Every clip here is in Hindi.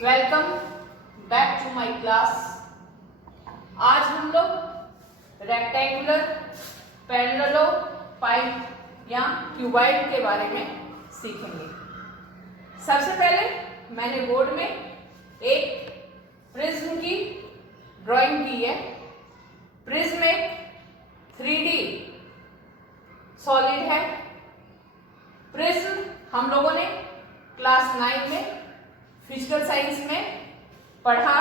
Welcome back to my class. आज हम लोग रेक्टेंगुलर, पैरेललोपाइड या क्यूबॉइड के बारे में सीखेंगे। सबसे पहले मैंने बोर्ड में एक प्रिज्म की ड्राइंग की है। प्रिज्म एक 3D सॉलिड है। प्रिज्म हम लोगों ने क्लास 9 में फिजिकल साइंस में पढ़ा,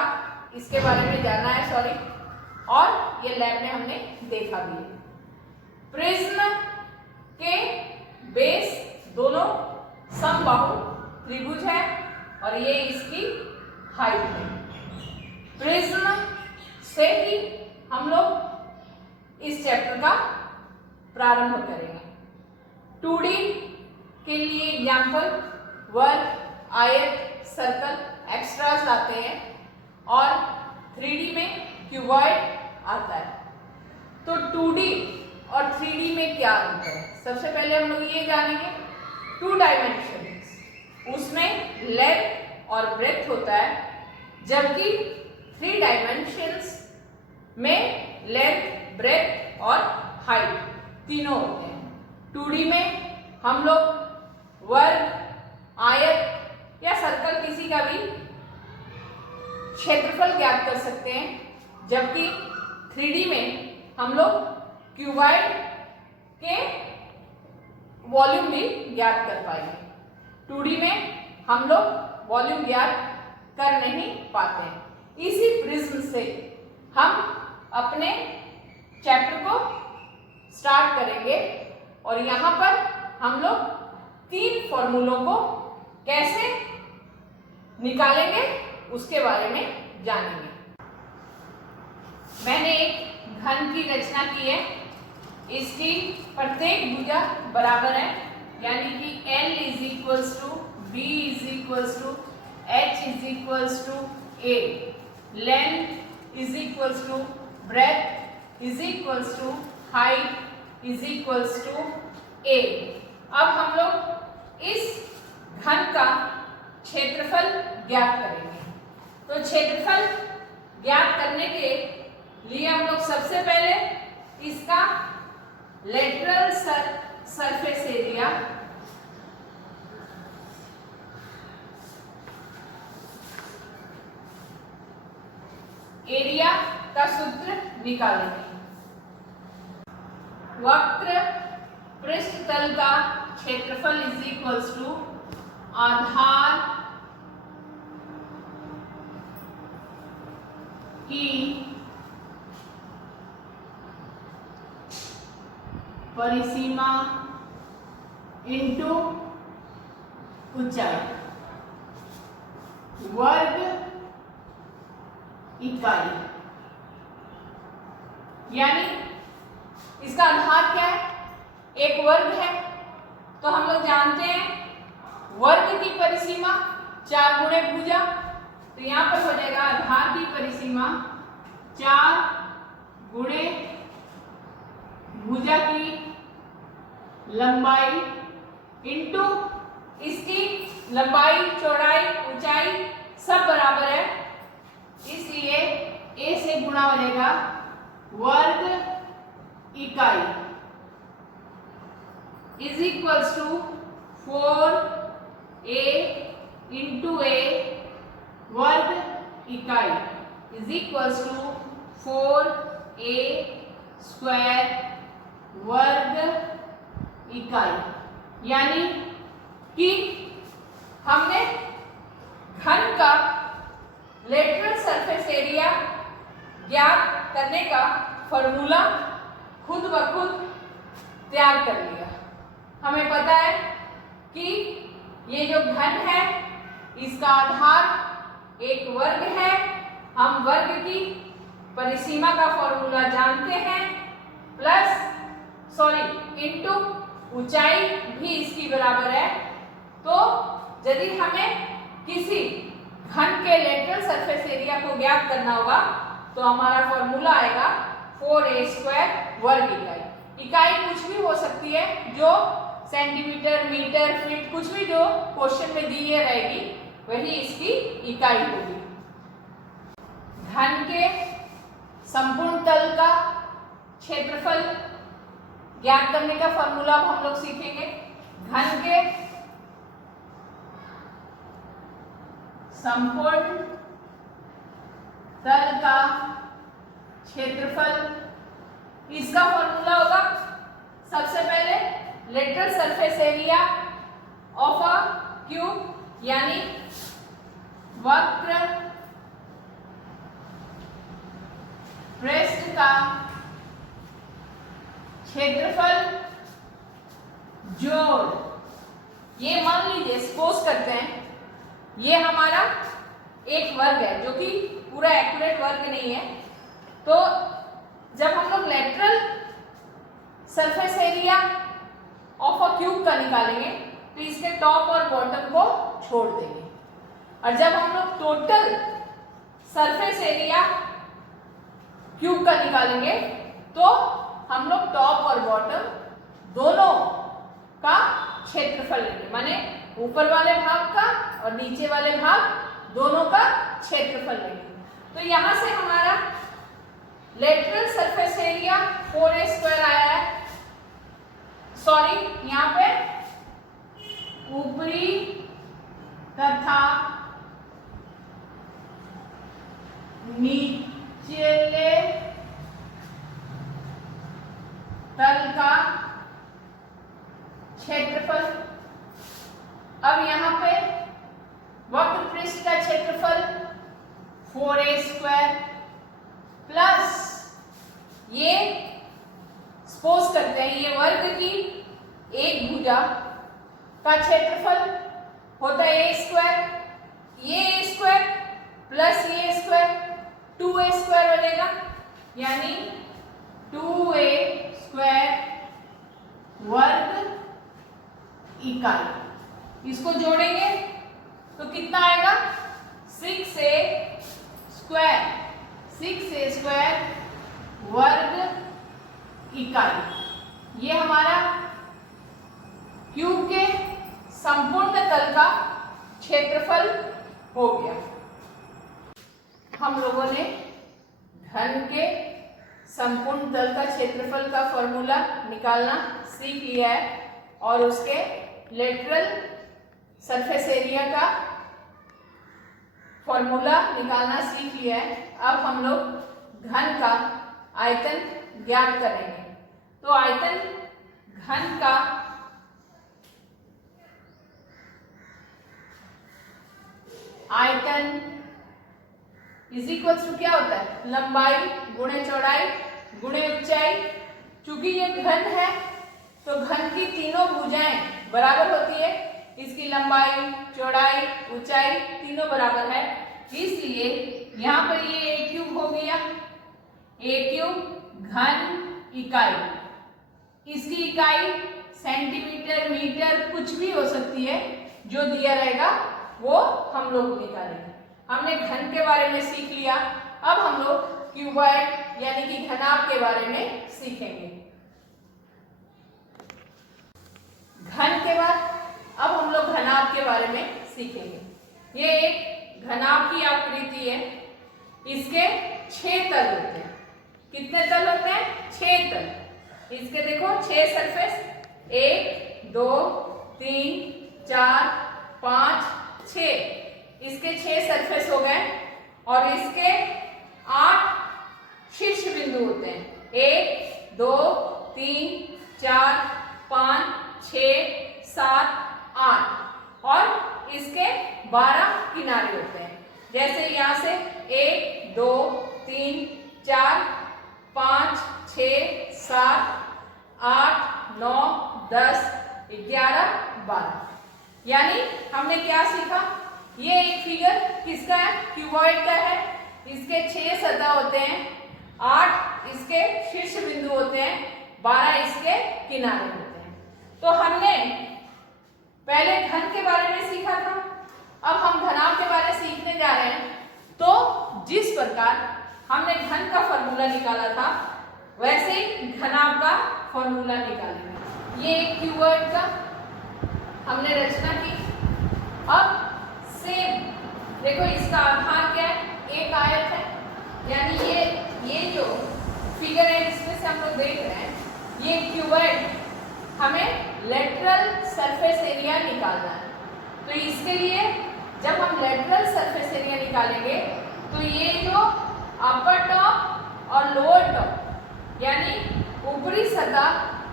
इसके बारे में जाना है और ये लैब में हमने देखा भी है। प्रिज्म के बेस दोनों समबाहु त्रिभुज है और ये इसकी हाइट है। प्रिज्म से ही हम लोग इस चैप्टर का प्रारंभ करेंगे। 2D के लिए एग्जाम्पल वर्ग, आयत, सर्कल, एक्स्ट्रास आते हैं और 3D में क्यूबॉइड आता है। तो 2D और 3D में क्या अंतर है? सबसे पहले हम लोग ये जानेंगे 2 डायमेंशन, उसमें लेंथ और ब्रेथ होता है, जबकि 3 डायमेंशंस में लेंथ, ब्रेथ और हाइट तीनों होते हैं। 2D में हम लोग वर्ग, आयत या सर्कल किसी का भी क्षेत्रफल ज्ञात कर सकते हैं, जबकि 3D में हम लोग क्यूबॉइड के वॉल्यूम भी ज्ञात कर पाएंगे। 2D में हम लोग वॉल्यूम ज्ञात कर नहीं पाते हैं। इसी प्रिज्म से हम अपने चैप्टर को स्टार्ट करेंगे और यहाँ पर हम लोग 3 फॉर्मूलों को कैसे निकालेंगे उसके बारे में जानेंगे। मैंने एक घन की रचना की है। इसकी प्रत्येक भुजा बराबर है, यानी कि L is equals to B is equals to H is equals to A, length is equals to breadth is equals to height is equals to A। अब हम लोग इस घन का क्षेत्रफल ज्ञात करेंगे। तो क्षेत्रफल ज्ञात करने के लिए हम लोग सबसे पहले इसका लेटरल सरफेस एरिया का सूत्र निकालेंगे। वक्र पृष्ठ तल का क्षेत्रफल इज इक्वल्स टू आधार की परिसीमा इंटू ऊंचाई वर्ग इकाई, यानी इसका आधार क्या है? एक वर्ग है, तो हम लोग जानते हैं वर्ग की परिसीमा 4 गुणे भुजा, तो यहाँ पर हो जाएगा आधार की परिसीमा 4 गुणे भुजा की लंबाई इंटू इसकी लंबाई, चौड़ाई, ऊंचाई सब बराबर है, इसलिए A से गुणा हो जाएगा वर्ग इकाई is equals to 4A into A वर्ग इकाई is equals to 4A square वर्ग इकाई, यानी कि हमने घन का लेटरल सरफेस एरिया ज्ञात करने का फॉर्मूला खुद ब खुद तैयार कर लिया। हमें पता है कि ये जो घन है इसका आधार एक वर्ग है। हम वर्ग की परिसीमा का फॉर्मूला जानते हैं, इंटू ऊंचाई भी इसकी बराबर है। तो यदि हमें किसी घन के लेटरल सरफेस एरिया को ज्ञात करना होगा तो हमारा फॉर्मूला आएगा 4A स्क्वायर वर्ग इकाई। इकाई कुछ भी हो सकती है, जो सेंटीमीटर, मीटर, फीट, कुछ भी जो क्वेश्चन में दी है रहेगी वही इसकी इकाई होगी। घन के संपूर्ण तल का क्षेत्रफल ज्ञात करने का फॉर्मूला अब हम लोग सीखेंगे। घन के संपूर्ण तल का क्षेत्रफल, इसका फॉर्मूला होगा सबसे पहले lateral surface area of a cube, यानी वक्र पृष्ठ का क्षेत्रफल जोड़, ये मान लीजिए सपोज करते हैं ये हमारा एक वर्ग है जो कि पूरा एक्यूरेट वर्ग नहीं है। तो जब हम लोग lateral surface area of a cube का निकालेंगे तो इसके टॉप और बॉटम को छोड़ देंगे, और जब हम लोग टोटल सरफेस एरिया क्यूब का निकालेंगे तो हम लोग टॉप और बॉटम दोनों का क्षेत्रफल लेंगे, माने ऊपर वाले भाग का और नीचे वाले भाग दोनों का क्षेत्रफल लेंगे। तो यहां से हमारा लेटरल सरफेस एरिया 4a² आया है, सॉरी यहां पे ऊपरी तथा निचले तल का क्षेत्रफल। अब यहां पे वक्र पृष्ठ का क्षेत्रफल 4a² प्लस ये सपोज करते हैं ये वर्ग की एक भुजा का क्षेत्रफल होता है a², ये a² प्लस ये a² 2a² बनेगा, यानी 2a² वर्ग इकाई। इसको जोड़ेंगे तो कितना आएगा 6a² वर्ग इकाई। ये हमारा क्यूब के संपूर्ण तल का क्षेत्रफल हो गया। हम लोगों ने घन के संपूर्ण तल का क्षेत्रफल का फॉर्मूला निकालना सीख लिया है और उसके लेटरल सरफेस एरिया का फॉर्मूला निकालना सीख लिया है। अब हम लोग घन का आयतन ज्ञात करेंगे। तो आयतन घन का आयतन इज इक्वल टू क्या होता है, लंबाई गुणे चौड़ाई गुणे ऊंचाई। चूंकि ये घन है तो घन की तीनों भुजाएं बराबर होती है, इसकी लंबाई चौड़ाई ऊंचाई तीनों बराबर है, इसलिए यहाँ पर ये a³ हो गया। a³ घन इकाई, इसकी इकाई सेंटीमीटर मीटर कुछ भी हो सकती है, जो दिया रहेगा वो हम लोग निकालेंगे। हमने घन के बारे में सीख लिया, अब हम लोग क्यूबॉइड यानी कि घनाभ के बारे में सीखेंगे। घन के बाद अब हम लोग घनाभ के बारे में सीखेंगे। ये एक घनाभ की आकृति है, इसके 6 तल होते हैं। कितने तल होते हैं? 6 तल। इसके देखो 6 सरफेस, 1 2 3 4 5 6, इसके 6 सरफेस हो गए और इसके 8 शीर्ष बिंदु होते हैं। 1 2 3 4 5 6 7 8 और इसके 12 किनारे होते हैं। जैसे यहाँ से 1 2 3 4 5 6 7 8 9 10 11 12। यानी हमने क्या सीखा? ये एक फिगर किसका है? क्यूबॉइड का है। इसके 6 सतह होते हैं, 8 इसके शीर्ष बिंदु होते हैं, 12 इसके किनारे होते हैं। तो हमने पहले घन के बारे में सीखा था, अब हम घनाभ के बारे में सीखने जा रहे हैं। तो जिस प्रकार हमने घन का फॉर्मूला निकाला था वैसे ही घनाभ का फॉर्मूला निकालेंगे। ये एक क्यूबॉइड का हमने रचना की। अब सेम देखो इसका आधार क्या है, एक आयत है, यानी ये जो फिगर है इसमें से हम लोग देख रहे हैं ये क्यूबॉइड, हमें लेटरल सरफेस एरिया निकालना है। तो इसके लिए जब हम लेटरल सरफेस एरिया निकालेंगे तो ये जो अपर टॉप और लोअर टॉप यानी ऊपरी सतह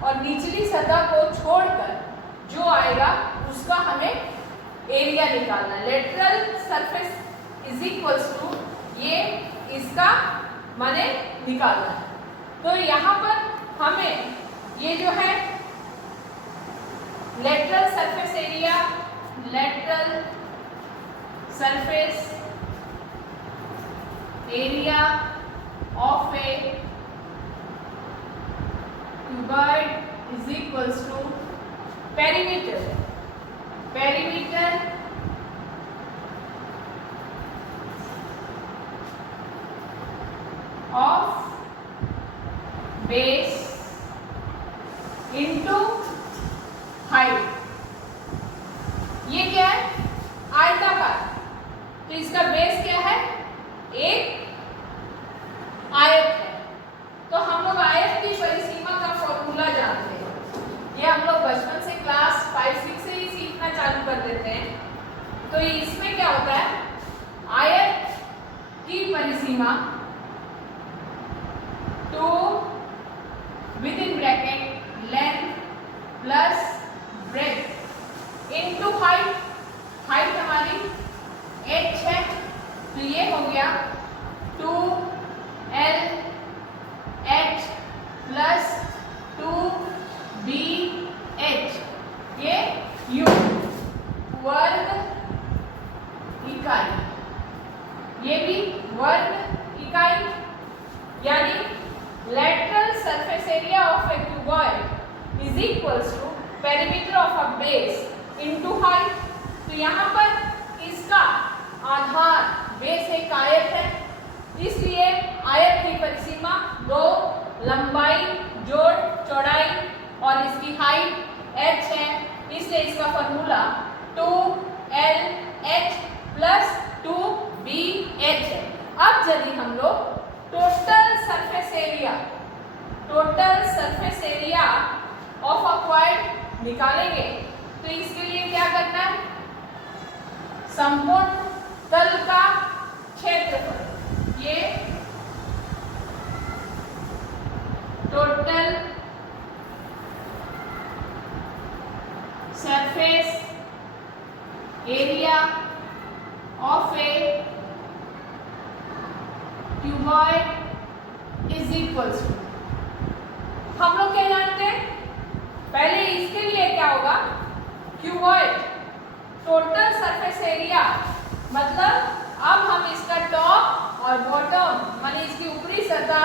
और निचली सतह को छोड़कर जो आएगा उसका हमें एरिया निकालना है। Lateral surface is equals to ये इसका माने निकालना है। तो यहाँ पर हमें ये जो है lateral surface area, lateral surface area of a cuboid is equals to perimeter, perimeter of base into height. ये क्या है, आयताकार, तो इसका बेस क्या है, एक आयत है। तो हम लोग आयत की परिसीमा का फॉर्मूला जानते हैं, ये हम लोग बचपन से क्लास 5-6 से ही सीखना चालू कर देते हैं। तो इसमें क्या होता है, आयत की परिसीमा two within bracket length plus breadth into height, height हमारी h है, तो ये हो गया 2l h प्लस 2bh, ये u वर्ग इकाई, ये भी वर्ग इकाई, यानी lateral surface area of a cuboid is equals to perimeter of a base into height। तो यहाँ पर इसका आधार बेस एक आयत है, इसलिए आयत की परिसीमा 2 लंबाई जोड़ चौड़ाई और इसकी हाइट h है, इसलिए इसका फॉर्मूला 2lh प्लस 2bh है। अब यदि हम लोग total surface area of a cuboid निकालेंगे तो इसके लिए क्या करना है, संपूर्ण तल का क्षेत्रफल, ये total surface area of a cuboid is equals to, हम लोग क्या जानते हैं, पहले इसके लिए क्या होगा, क्यूबॉइड टोटल सरफेस एरिया, मतलब अब हम इसका टॉप और बॉटम माने इसकी ऊपरी सतह,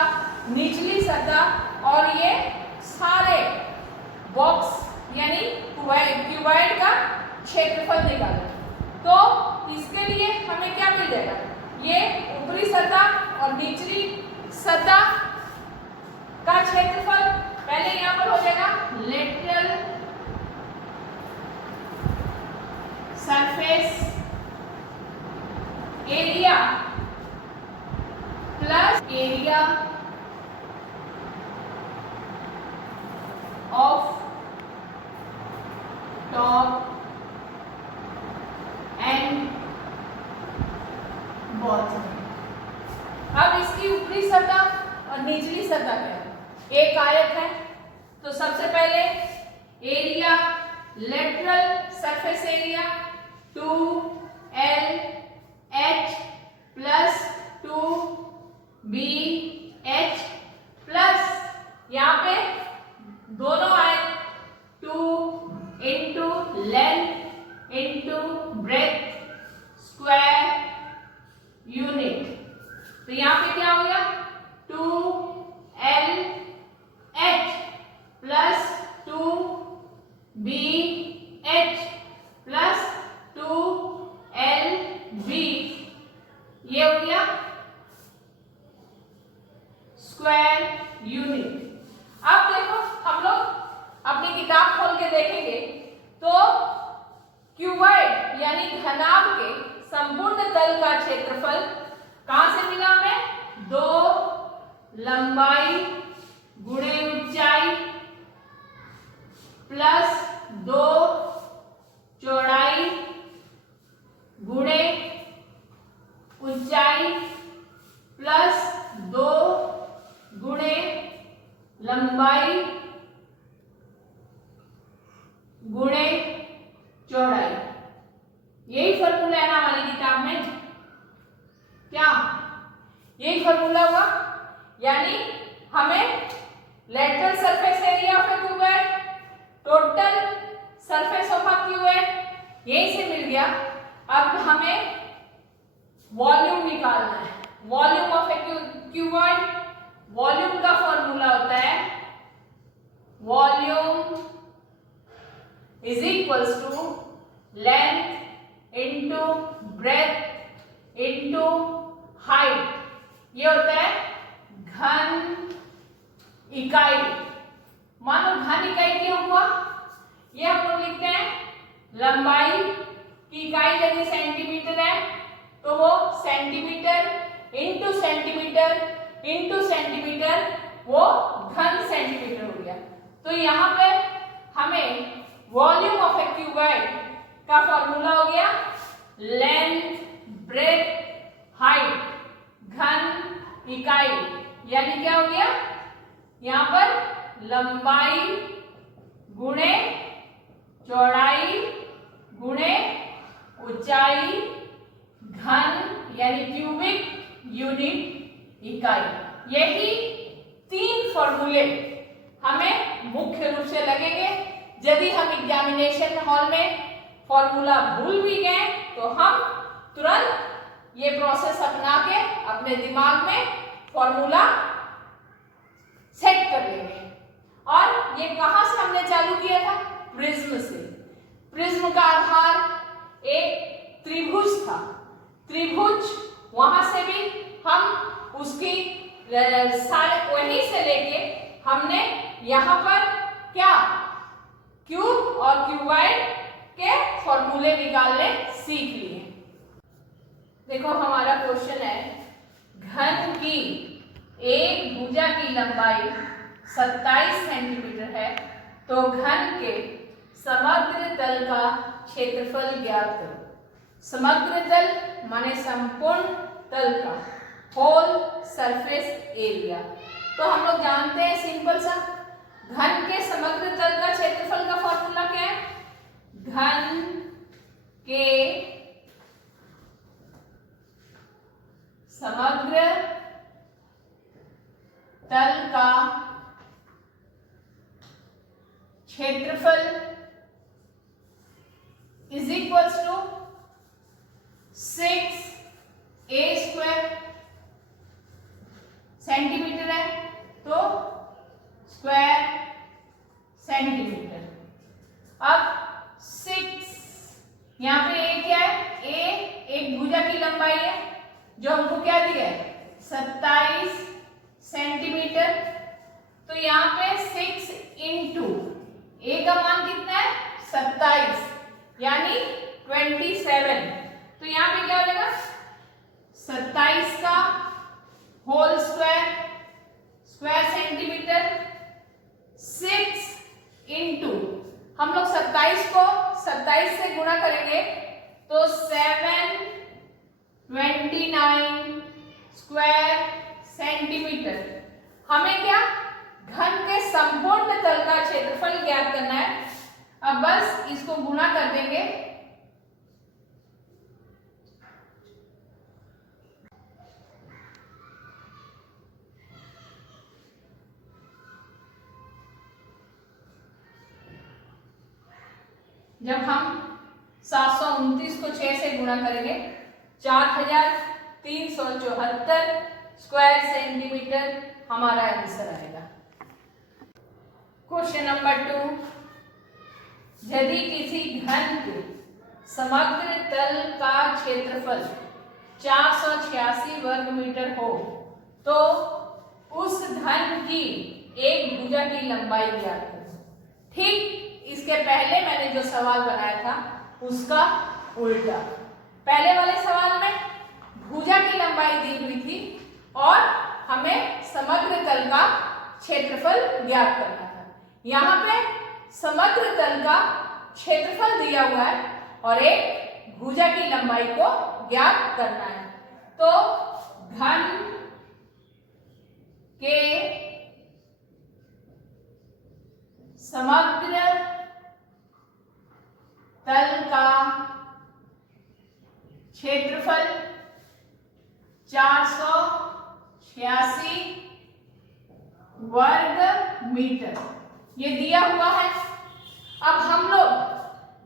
निचली सतह और ये सारे बॉक्स यानी क्यूबॉइड का क्षेत्रफल निकालें। तो इसके लिए हमें क्या मिल जाएगा, ये ऊपरी सतह और निचली सतह का क्षेत्रफल, पहले यहाँ पर हो जाएगा lateral surface area plus area of top and bottom. अब इसकी ऊपरी सतह और निचली सतह क्या है, एक आयत है, तो सबसे पहले area lateral surface area 2l h plus 2bh plus यहाँ पे दोनों आयत 2 into length into breadth square unit, तो यहाँ पे क्या हो गया 2l h plus 2b h plus 2l b, ये हो गया स्क्वायर यूनिट। अब देखो हम लोग अपनी किताब खोल के देखेंगे तो क्यूबॉइड यानी घनाभ के संपूर्ण तल का क्षेत्रफल कहां से मिला हमें? 2 लंबाई गुणे ऊंचाई प्लस 2 चौड़ाई गुणे ऊंचाई प्लस 2 गुणे लंबाई गुणे चौड़ाई। यही फॉर्मूला है ना हमारी किताब में, क्या यही फॉर्मूला हुआ? यानी हमें lateral surface area of a cuboid, total surface of a cuboid यही से मिल गया। अब हमें वॉल्यूम निकालना है, volume of a cuboid. Volume का फॉर्मूला होता है volume is equals to length into breadth into height. ये होता है घन इकाई। मानो घन इकाई क्या हुआ? ये हम लोग लिखते हैं लंबाई की इकाई यदि सेंटीमीटर है तो वो centimetre into centimetre into centimetre, वो घन सेंटीमीटर हो गया। तो यहाँ पे हमें वॉल्यूम ऑफ ए क्यूबॉइड का फॉर्मूला हो गया लेंथ ब्रेथ हाइट घन इकाई। यानी क्या हो गया? यहाँ पर लंबाई गुणे चौड़ाई गुणे ऊंचाई घन यानी क्यूबिक यूनिट इकाई। यही 3 फॉर्मूले हमें मुख्य रूप से लगेंगे। यदि हम एग्जामिनेशन हॉल में फॉर्मूला भूल भी गए तो हम तुरंत ये प्रोसेस अपना के अपने दिमाग में फॉर्मूला सेट कर लेंगे। और ये कहां से हमने चालू किया था? प्रिज्म से। प्रिज्म का आधार एक त्रिभुज था। त्रिभुज वहां से भी हम उसकी वहीं से लेके हमने यहाँ पर क्या क्यूब और क्यूबॉइड के फॉर्मूले निकालने सीख लिए। देखो हमारा क्वेश्चन है घन की एक भुजा की लंबाई 27 सेंटीमीटर है तो घन के समग्र तल का क्षेत्रफल ज्ञात करो। समग्र तल माने संपूर्ण तल का, होल सरफेस एरिया। तो हम लोग जानते हैं सिंपल सा, घन के समग्र तल का क्षेत्रफल का फॉर्मूला क्या है? घन के समग्र तल का क्षेत्रफल is equals to 6a² centimetre है तो स्क्वायर सेंटीमीटर। अब 6 यहाँ पे a क्या है? a एक भुजा की लंबाई है जो हमको क्या दिया है? 27 सेंटीमीटर। तो यहाँ पे 6 इंटू a का मान कितना है? 27 यानी 27। तो यहाँ पे क्या हो जाएगा? 27 का होल स्क्वायर सेंटीमीटर 6 इंटू हम लोग 27 को 27 से गुणा करेंगे तो 729 स्क्वायर सेंटीमीटर। हमें क्या? घन के संपूर्ण तल का क्षेत्रफल ज्ञात करना है। अब बस इसको गुणा कर देंगे। जब हम 729 को 6 से गुणा करेंगे 4374 स्क्वायर सेंटीमीटर हमारा आंसर आएगा। क्वेश्चन नंबर 2, यदि किसी घन के समग्र तल का क्षेत्रफल 486 वर्ग मीटर हो तो उस घन की एक भुजा की लंबाई ज्ञात करो। ठीक इसके पहले मैंने जो सवाल बनाया था उसका उल्टा। पहले वाले सवाल में भुजा की लंबाई दी हुई थी और हमें समग्र तल का क्षेत्रफल ज्ञात करना था। यहाँ पे समग्र तल का क्षेत्रफल दिया हुआ है और एक भुजा की लंबाई को ज्ञात करना है। तो घन के समग्र तल का क्षेत्रफल 486 वर्ग मीटर ये दिया हुआ है। अब हम लोग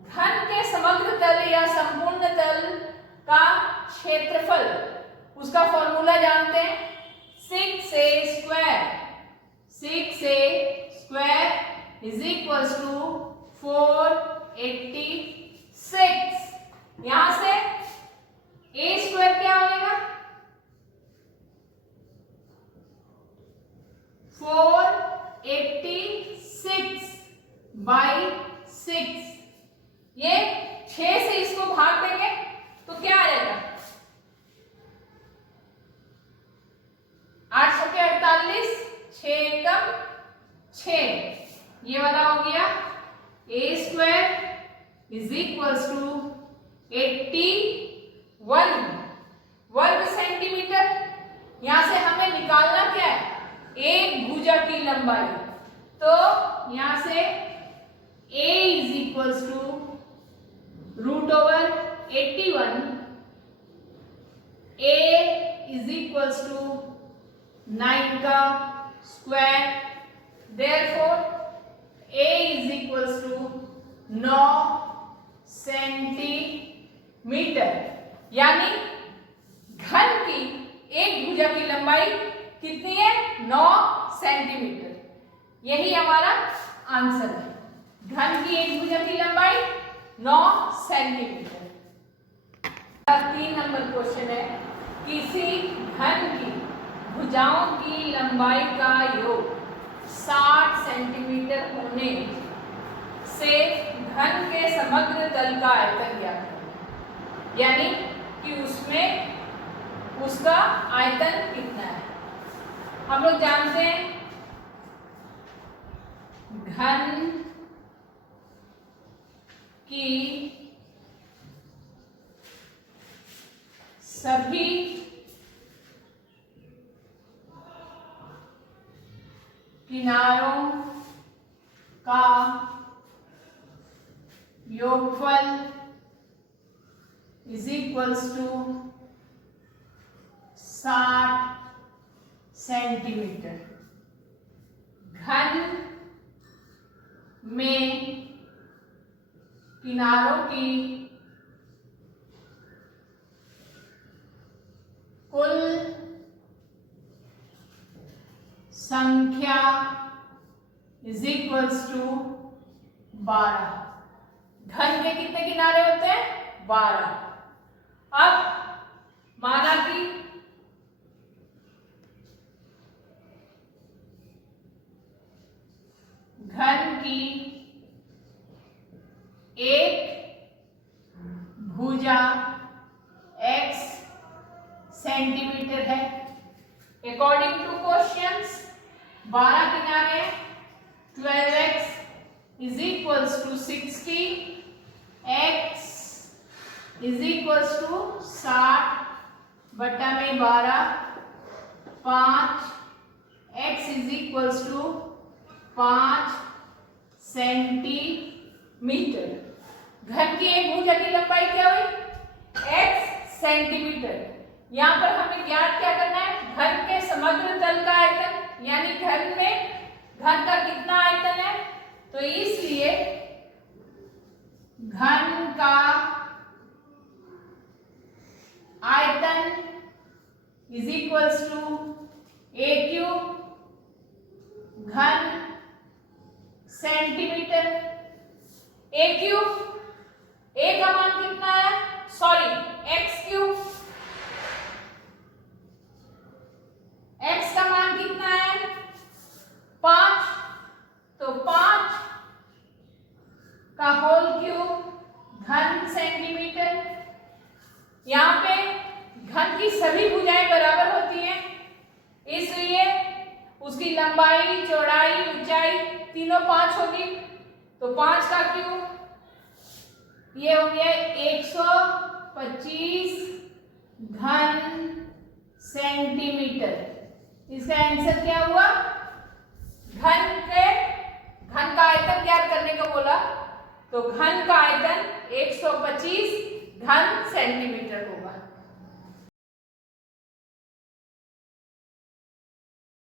घन के समग्र तल या संपूर्ण तल का क्षेत्रफल उसका फॉर्मूला जानते हैं। 6a square is equal to 486। यहां से a स्क्वायर क्या होगा? 486 बाई 6। ये 6 से इसको भाग देंगे तो क्या आ जाएगा? 800 के 48, 6 एकम 6। ये वाला हो गया a square is equal to 81 वर्ग सेंटीमीटर। यहां से हमें निकालना क्या है? एक भुजा की लंबाई। तो यहां से a is equal to √81। a is equal to 9 का square. Therefore a is equal to 9 centimetre. यानी घन की एक भुजा की लंबाई कितनी है? 9 सेंटीमीटर। यही हमारा आंसर है। घन की एक भुजा की लंबाई 9 सेंटीमीटर। 3 नंबर क्वेश्चन है, किसी घन की भुजाओं की लंबाई का योग 60 सेंटीमीटर होने से घन के समग्र तल का आयतन ज्ञात करें। यानी कि उसमें उसका आयतन कितना है। हम लोग जानते हैं घन की सभी किनारों का योगफल इज इक्वल्स टू 60 सेंटीमीटर। घन में किनारों की कुल संख्या इज इक्वल्स टू 12। घन के कितने किनारे होते हैं? 12। अब माना कि घन की एक भुजा x सेंटीमीटर है। अकॉर्डिंग टू क्वेश्चंस 12 किनारे 12x is equals to 60, x is equals to 60 बटा में 12, 5 x is equals to 5 centimetre. घन की एक भुजा की लंबाई क्या हुई? x centimetre. यहाँ पर हमें ज्ञात क्या करना है? घन के समग्र तल का आयतन। यानी घन में घन का कितना आयतन है? तो इसलिए घन का आयतन इज इक्वल्स टू AQ घन सेंटीमीटर। AQ A का मान कितना है? सॉरी XQ x का मान कितना है? 5। तो 5 का होल क्यूब घन सेंटीमीटर यहाँ पे घन की सभी भुजाएं बराबर होती हैं, इसलिए उसकी लंबाई, चौड़ाई, ऊंचाई तीनों 5 होगी। तो 5 का क्यूब ये हो गया 125 घन सेंटीमीटर। इसका आंसर क्या हुआ? घन का आयतन ज्ञात करने को बोला, तो घन का आयतन 125 घन सेंटीमीटर होगा।